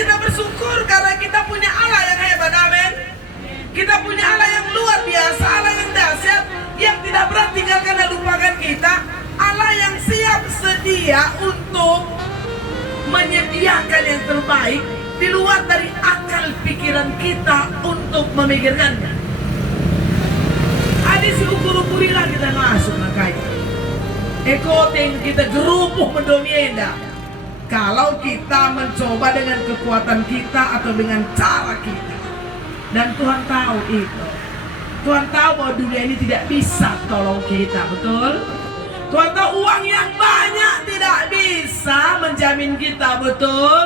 kita bersyukur karena kita punya Allah yang hebat, amin. Kita punya Allah yang luar biasa, Allah yang dahsyat, yang tidak pernah tinggalkan dan lupakan kita. Allah yang siap sedia untuk menyediakan yang terbaik di luar dari akal pikiran kita untuk memikirkannya. Ada si ukur-ukurilah kita masuk makanya. Ekoting kita gerupuh mendomienda. Kalau kita mencoba dengan kekuatan kita atau dengan cara kita. Dan Tuhan tahu itu. Tuhan tahu bahwa dunia ini tidak bisa tolong kita, betul? Tuhan tahu uang yang banyak tidak bisa menjamin kita, betul?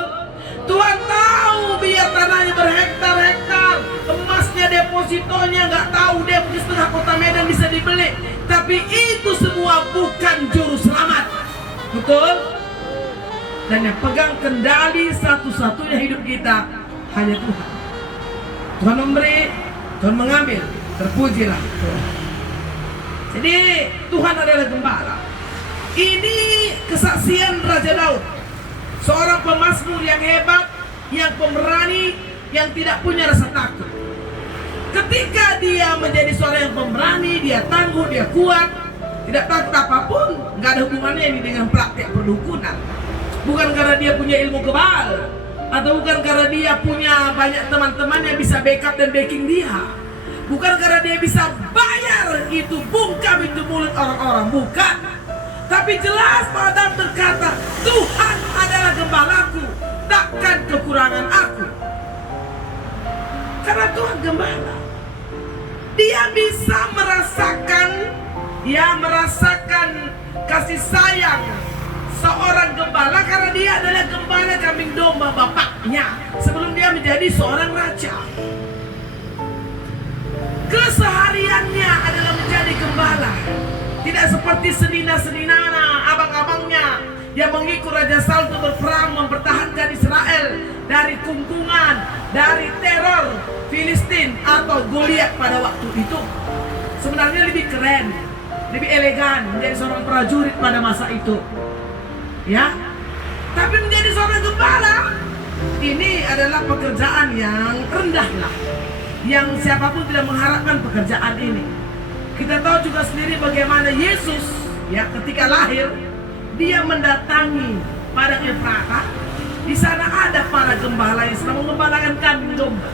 Tuhan tahu biar tanahnya berhektar-hektar, emasnya depositonya nggak tahu dia punya setengah kota Medan bisa dibeli. Tapi itu semua bukan juru selamat, betul? Dan yang pegang kendali satu-satunya hidup kita hanya Tuhan. Tuhan memberi, Tuhan mengambil. Terpujilah Tuhan. Jadi Tuhan adalah gembala. Ini kesaksian Raja Daud, seorang pemazmur yang hebat, yang pemberani, yang tidak punya rasa takut. Ketika dia menjadi seorang yang pemberani, dia tangguh, dia kuat, tidak takut apapun. Nggak ada hubungannya ini dengan praktek perdukunan. Bukan karena dia punya ilmu kebal, atau bukan karena dia punya banyak teman-teman yang bisa backup dan backing dia. Bukan karena dia bisa bayar itu bungkam itu mulut orang-orang, bukan. Tapi jelas Daud berkata, Tuhan adalah gembalaku, takkan kekurangan aku. Karena Tuhan gembala, dia bisa merasakan kasih sayang seorang gembala karena dia adalah gembala kambing domba bapaknya sebelum dia menjadi seorang raja. Kesehariannya adalah menjadi gembala. Tidak seperti senina-seninana, abang-abangnya yang mengikut Raja Saul untuk berperang mempertahankan Israel dari kungkungan, dari teror Filistin atau Goliat pada waktu itu. Sebenarnya lebih keren, lebih elegan menjadi seorang prajurit pada masa itu. Ya, tapi menjadi seorang gembala ini adalah pekerjaan yang rendah lah, yang siapapun tidak mengharapkan pekerjaan ini. Kita tahu juga sendiri bagaimana Yesus ya ketika lahir dia mendatangi padang Efrata. Di sana ada para gembala yang sedang mengembalakan kambing domba.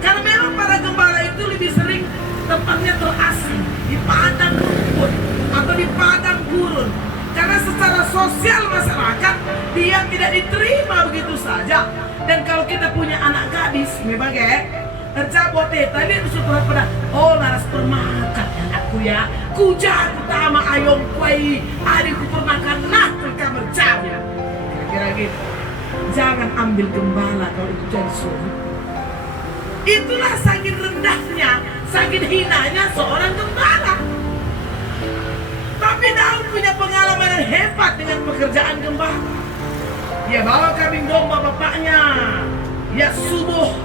Karena memang para gembala itu lebih sering tempatnya terasing di padang rumput atau di padang gurun. Karena secara sosial masyarakat dia tidak diterima begitu saja. Dan kalau kita punya anak gadis, memangnya tercabote tadi itu pada laras permakan anakku ya. Kujar utama ayong kuai adikku permakan nah ke kamar jauh. Kira-kira gitu. Jangan ambil gembala kalau itu jadi suami. Itulah saking rendahnya, saking hinanya seorang gembala. Tapi Daud punya pengalaman yang hebat dengan pekerjaan gembala. Dia bawa kambing domba bapaknya, ya subuh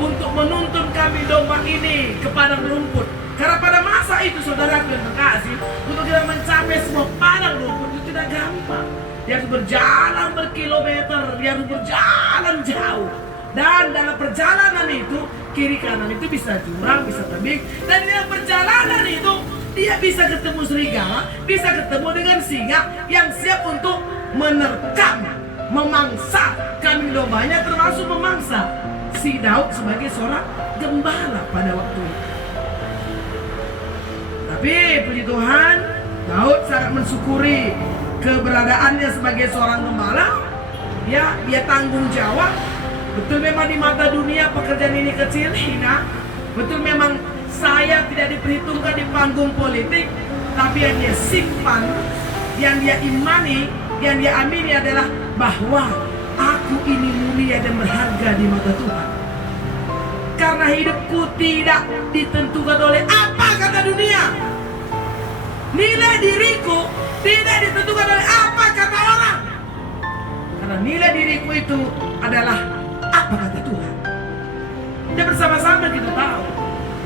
untuk menuntun kambing domba ini ke padang rumput. Karena pada masa itu saudara yang terkasih, untuk kita mencapai sebuah padang rumput itu tidak gampang. Dia harus berjalan berkilometer, dia harus berjalan jauh. Dan dalam perjalanan itu, kiri kanan itu bisa jurang, bisa tebing. Dan dalam perjalanan itu, dia bisa ketemu serigala, bisa ketemu dengan singa yang siap untuk menerkam, memangsa kambing dombanya, termasuk memangsa si Daud sebagai seorang gembala pada waktu itu. Tapi puji Tuhan, Daud sangat mensyukuri keberadaannya sebagai seorang gembala. Ya, dia tanggung jawab. Betul memang di mata dunia pekerjaan ini kecil, hina. Betul memang saya tidak diperhitungkan di panggung politik. Tapi yang dia simpan, yang dia imani, yang dia amini adalah bahwa aku ini mulia dan berharga di mata Tuhan. Karena hidupku tidak ditentukan oleh apa kata dunia. Nilai diriku tidak ditentukan oleh apa kata orang. Karena nilai diriku itu adalah apa kata Tuhan. Dan bersama-sama kita tahu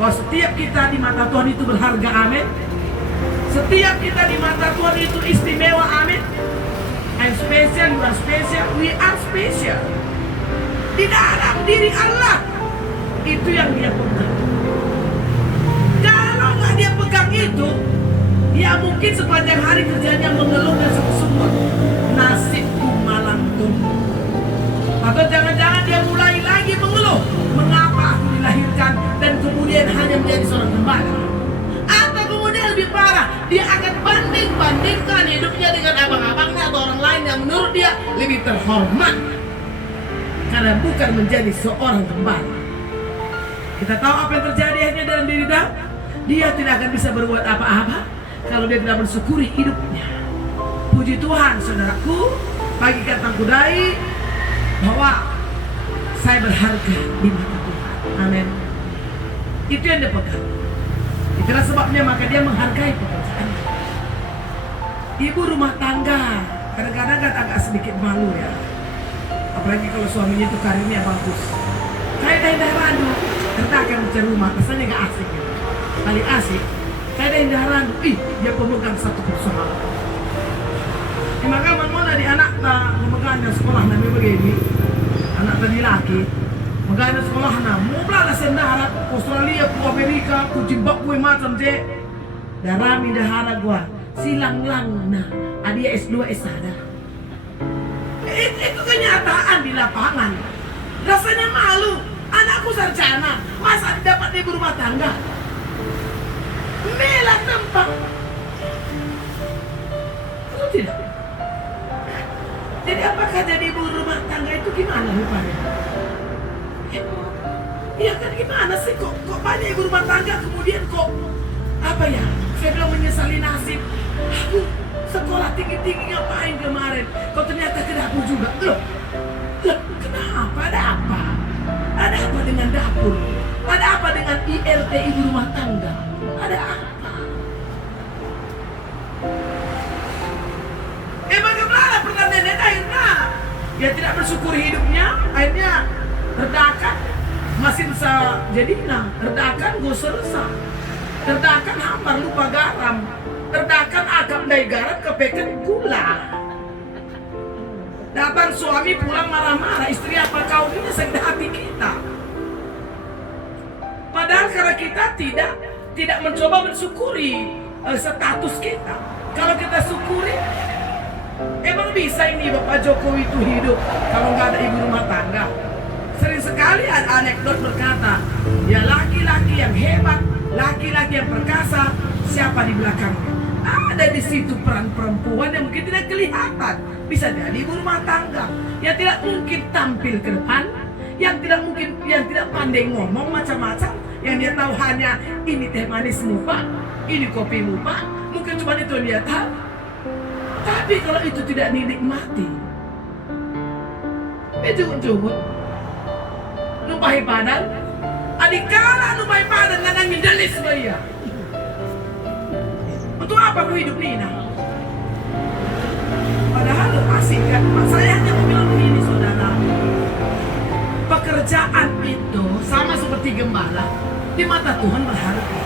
bahwa setiap kita di mata Tuhan itu berharga, amin. Setiap kita di mata Tuhan itu istimewa, amin. I'm special, you are special, we are special. di dalam diri Allah. Itu yang dia pegang. Kalau nggak dia pegang itu, ya mungkin sepanjang hari kerjanya mengeluh dan sungguh-sungguh, nasibku malang tunggu. Atau jangan-jangan dia mulai lagi mengeluh, mengapa aku dilahirkan dan kemudian hanya menjadi seorang gembala. Atau kemudian lebih parah, dia akan banding-bandingkan hidupnya dengan abang-abangnya atau orang lain yang menurut dia lebih terhormat karena bukan menjadi seorang gembala. Kita tahu apa yang terjadi akhirnya dalam diri Daud. Dia tidak akan bisa berbuat apa-apa kalau dia tidak mensyukuri hidupnya. Puji Tuhan, saudaraku, bagi kata kudai bahwa saya berharga di mata Tuhan. Amin. Itu yang dia pegang. Itulah sebabnya maka dia menghargai pekerjaan. Ibu rumah tangga kadang-kadang kan agak sedikit malu ya. Apalagi kalau suaminya itu karirnya bagus. Kayak daerah randu, kita akan mencari rumah, rasanya gak asik gitu. Paling asik, kayak daerah randu, dia pemegang satu perusahaan. Maka mana di anak tak memegang sekolah namanya begini, anak tadi laki, memegang sekolah nama, mau belajar sendara, Australia, ke Amerika, ke Zimbabwe macam je, darami dahara gua, silang lang nah, adia S2 S1. Itu kenyataan di lapangan. Rasanya malu, anakku sarjana, masa dapat ibu rumah tangga? Melah tempat. Itu tidak. Jadi apakah jadi ibu rumah tangga itu gimana rupanya? Ya kan gimana sih kok banyak ibu rumah tangga kemudian kok apa ya? Saya bilang menyesali nasib. Aku sekolah tinggi-tinggi ngapain kemarin? Kok ternyata ke dapur juga? Loh, kenapa? Ada apa? Ada apa dengan dapur? Ada apa dengan IRT ibu rumah tangga? Ada apa? Bagaimana pertanyaan akhirnya? Dia tidak bersyukuri hidupnya, akhirnya redakan masih bisa jadi redakan gue selesai. Redakan hambar lupa garam. Redakan agak ndai garam kepeken gula. Datang suami pulang marah-marah, istri apa kau ini sedih hati kita. Padahal karena kita tidak mencoba mensyukuri status kita. Kalau kita syukuri, emang bisa ini Bapak Jokowi itu hidup kalau nggak ada ibu rumah tangga. Sering sekali ada anekdot berkata, ya laki-laki yang hebat, laki-laki yang perkasa, siapa di belakangnya? Ada di situ peran perempuan yang mungkin tidak kelihatan. Bisa jadi ibu rumah tangga yang tidak mungkin tampil ke depan, yang tidak pandai ngomong macam-macam, yang dia tahu hanya ini teh manismu Pak, ini kopimu Pak, mungkin cuma itu yang dia tahu. Tapi kalau itu tidak dinikmati, ujung-ujung numpahi padan, adikala numpahi padan nanangin dalis dia. Untuk apa aku hidup Nina? Padahal asik kan? Saya hanya mau bilang begini saudara, pekerjaan itu sama seperti gembala, di mata Tuhan berharga.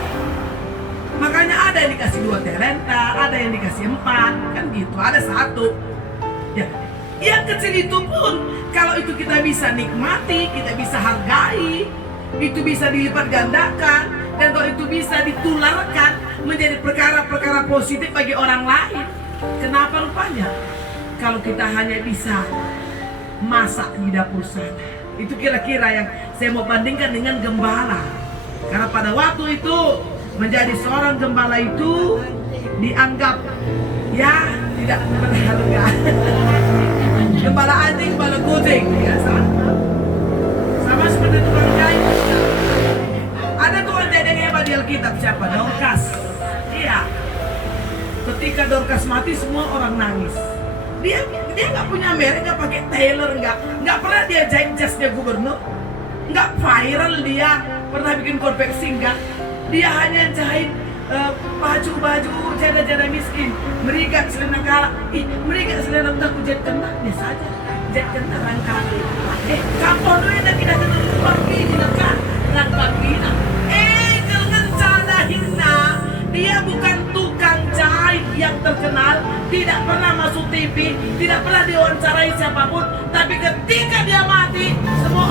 Makanya ada yang dikasih 2 talenta, ada yang dikasih 4, kan gitu, ada 1. Ya, yang kecil itu pun kalau itu kita bisa nikmati, kita bisa hargai, itu bisa dilipat gandakan, dan kalau itu bisa ditularkan menjadi perkara-perkara positif bagi orang lain. Kenapa rupanya? Kalau kita hanya bisa masak di dapur sana, itu kira-kira yang saya mau bandingkan dengan gembala. Karena pada waktu itu menjadi seorang gembala itu dianggap ya tidak berharga. Gembala anjing, gembala kucing biasa. Sama seperti tukang jahit. Ada tukang jahit yang hebat di Alkitab, siapa? Dorcas. Iya. Ketika Dorcas mati semua orang nangis. Dia nggak punya merek, nggak pakai tailor, nggak pernah dia jahit jasnya gubernur, nggak viral dia pernah bikin konveksi, nggak. Dia hanya jahit baju-baju janda-janda miskin, merigat selendang kala. Merigat selendang udah aku jahit kena, biasa aja. Jahit kena rangkali. Kampung dulu yang tidak kena pagi di dekat rangkali. Jangan cadahina. Dia bukan tukang jahit yang terkenal, tidak pernah masuk TV, tidak pernah diwawancarai siapapun. Tapi ketika dia mati, semua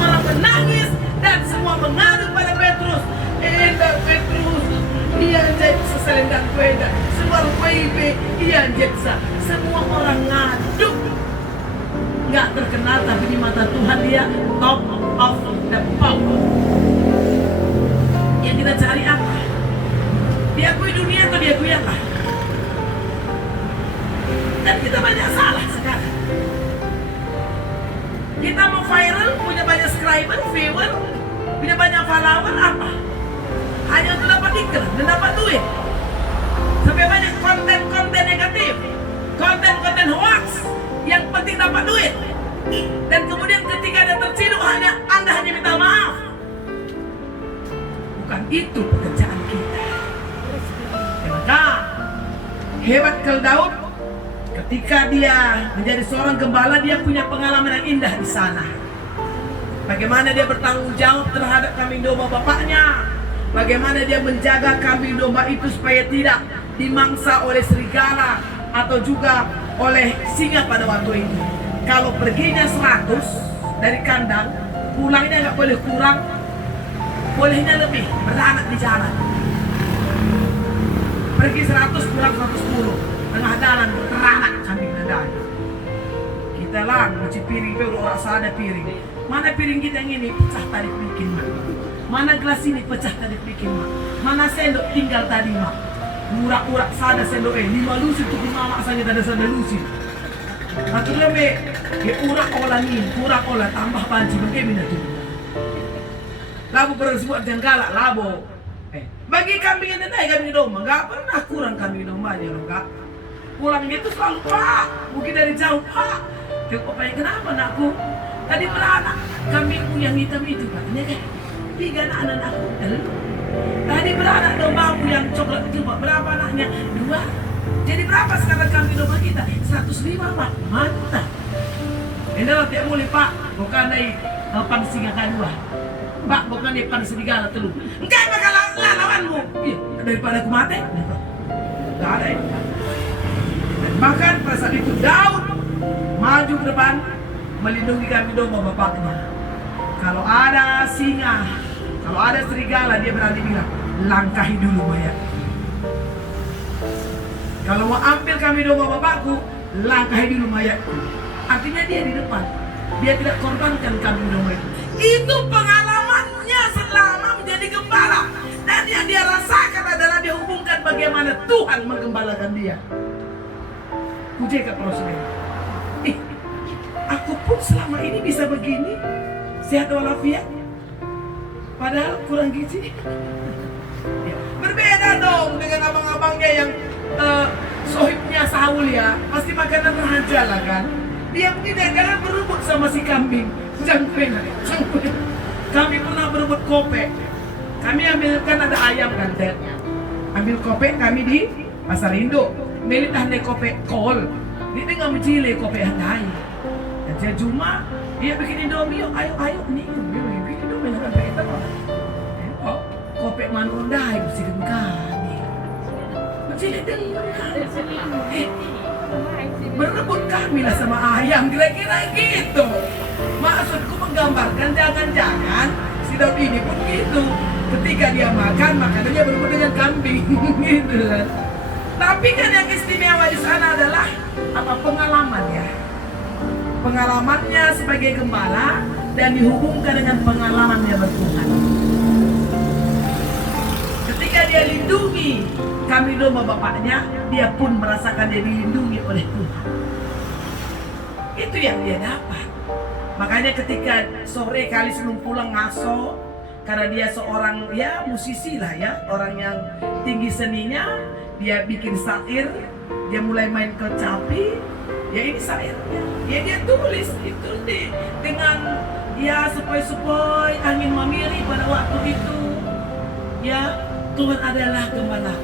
Iya Jetsa, semua orang ngaduk, nggak terkenal, tapi di mata Tuhan dia top of the pop. Yang kita cari apa? Diakui dunia atau diakui apa? Dan kita banyak salah sekarang. Kita mau viral, punya banyak subscriber, viewer, punya banyak follower, apa? Hanya untuk dapat iklan dan dapat duit. Sampai banyak konten-konten negatif, konten-konten hoax, yang penting dapat duit. Dan kemudian ketika ada terciduk, Anda hanya minta maaf. Bukan itu pekerjaan kita. Maka hebat Kel Daud, ketika dia menjadi seorang gembala, dia punya pengalaman yang indah di sana. Bagaimana dia bertanggung jawab terhadap kambing domba bapaknya. Bagaimana dia menjaga kambing domba itu supaya tidak dimangsa oleh serigala atau juga oleh singa pada waktu itu. Kalau perginya 100 dari kandang, pulangnya nggak boleh kurang, bolehnya lebih, beranak di jalan. Pergi 100, pulang 110, tengah jalan beranak kambing dan kita lah cuci piring, baru orang sana piring. Mana piring kita yang ini pecah tadi bikin mak. Mana gelas ini pecah tadi bikin mak. Mana sendok tinggal tadi mak. Urak-urak sana sendok 5 lusin tuh mama saja ada sana lusin. Atau lebih ya urak olah nih, urak olah tambah panci bagaimana tuh. Labu bersebut dan galak labo. Bagi kambing yang naik kambing domba, nggak pernah kurang kambing domba aja enggak. Pulang itu selalu Pak, mungkin dari jauh Pak. Kok pengen kenapa anakku? Tadi beranak kambingku yang hitam itu katanya kayak 3 anak aku. Tadi beranak dombaku yang coklat itu Pak, berapa anaknya? 2. Jadi berapa sekarang kambing domba kita? 105 Pak, mantap. Ini lah tiap mulai Pak, bukan dari pan singa kedua. Pak, bukan dari pan serigala telur. Enggak bakal lawanmu. Iya, daripada aku mati. Enggak ada ya. Bahkan pada saat itu Daud maju ke depan melindungi kambing domba bapaknya. Kalau ada singa, kalau ada serigala, dia berani bilang, langkahi dulu mayat. Kalau mau ambil kambing domba bapakku, langkahi dulu mayatku. Artinya dia di depan. Dia tidak korbankan kambing domba itu. Itu pengalamannya selama menjadi gembala. Dan yang dia rasakan adalah dia hubungkan bagaimana Tuhan menggembalakan dia. Puji ke Rasulullah. Aku pun selama ini bisa begini, sehat walafiat, padahal kurang gizi. Ya. Berbeda dong dengan abang-abangnya yang sohibnya Saul ya, pasti makanan raja lah kan. Dia mungkin jangan berebut sama si kambing, jangan. Kami pernah berebut kopek. Kami ambilkan ada ayam kan, ambil kopek kami di pasar Indo. Milik dah kopek kol, dia nggak mencile kopek handai. Dan cuma dia bikin Indomie, ayo nih, bikin Indomie sampai kita kok. Kopek manur handai mesti kami. Mencile dengar. Berebut kami lah sama ayam, kira-kira gitu. Maksudku menggambarkan jangan-jangan si Daud ini pun gitu. Ketika dia makan, makanannya berebut dengan kambing, gitu kan. Tapi kan yang istimewa di sana adalah apa pengalaman ya. Pengalamannya sebagai gembala dan dihubungkan dengan pengalamannya bertuhan. Ketika dia lindungi kambing domba bapaknya, dia pun merasakan dia dilindungi oleh Tuhan. Itu yang dia dapat. Makanya ketika sore kali sebelum pulang ngaso, karena dia seorang ya musisi lah ya, orang yang tinggi seninya, dia bikin syair, dia mulai main kecapi, ya ini syairnya, ya dia tulis itu dengan ya sepoi-sepoi angin memilih pada waktu itu, ya Tuhan adalah gembala,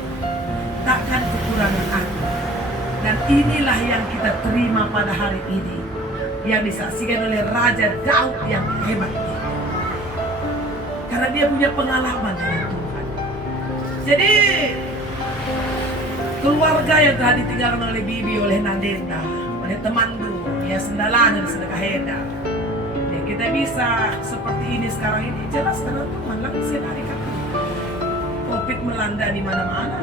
takkan kekurangan aku. Dan inilah yang kita terima pada hari ini, yang disaksikan oleh Raja Daud yang hebat ini. Karena dia punya pengalaman dengan Tuhan. Jadi keluarga yang telah ditinggalkan oleh Bibi, oleh Nandenda, oleh temanku, ya sendalan dan sedekah heda. Ya, kita bisa seperti ini sekarang ini jelas karena Tuhan langsung dari kami. Covid melanda di mana-mana.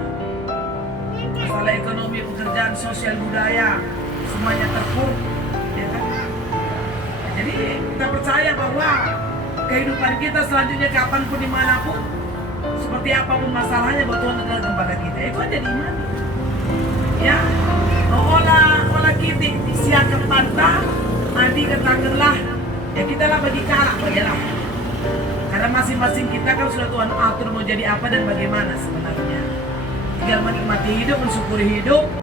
Masalah ekonomi, pekerjaan sosial budaya, semuanya terpuruk, ya kan? Jadi kita percaya bahwa kehidupan kita selanjutnya kapanpun dimanapun, seperti apapun masalahnya, bahwa Tuhan adalah gembala kita. Itu aja diimani. Ya, olah kita siakan pantah, adi ketanggerlah. Ya kita lah bagi kalah, bagilah. Karena masing-masing kita kan sudah Tuhan atur mau jadi apa dan bagaimana sebenarnya. Tinggal menikmati hidup, mensyukuri hidup.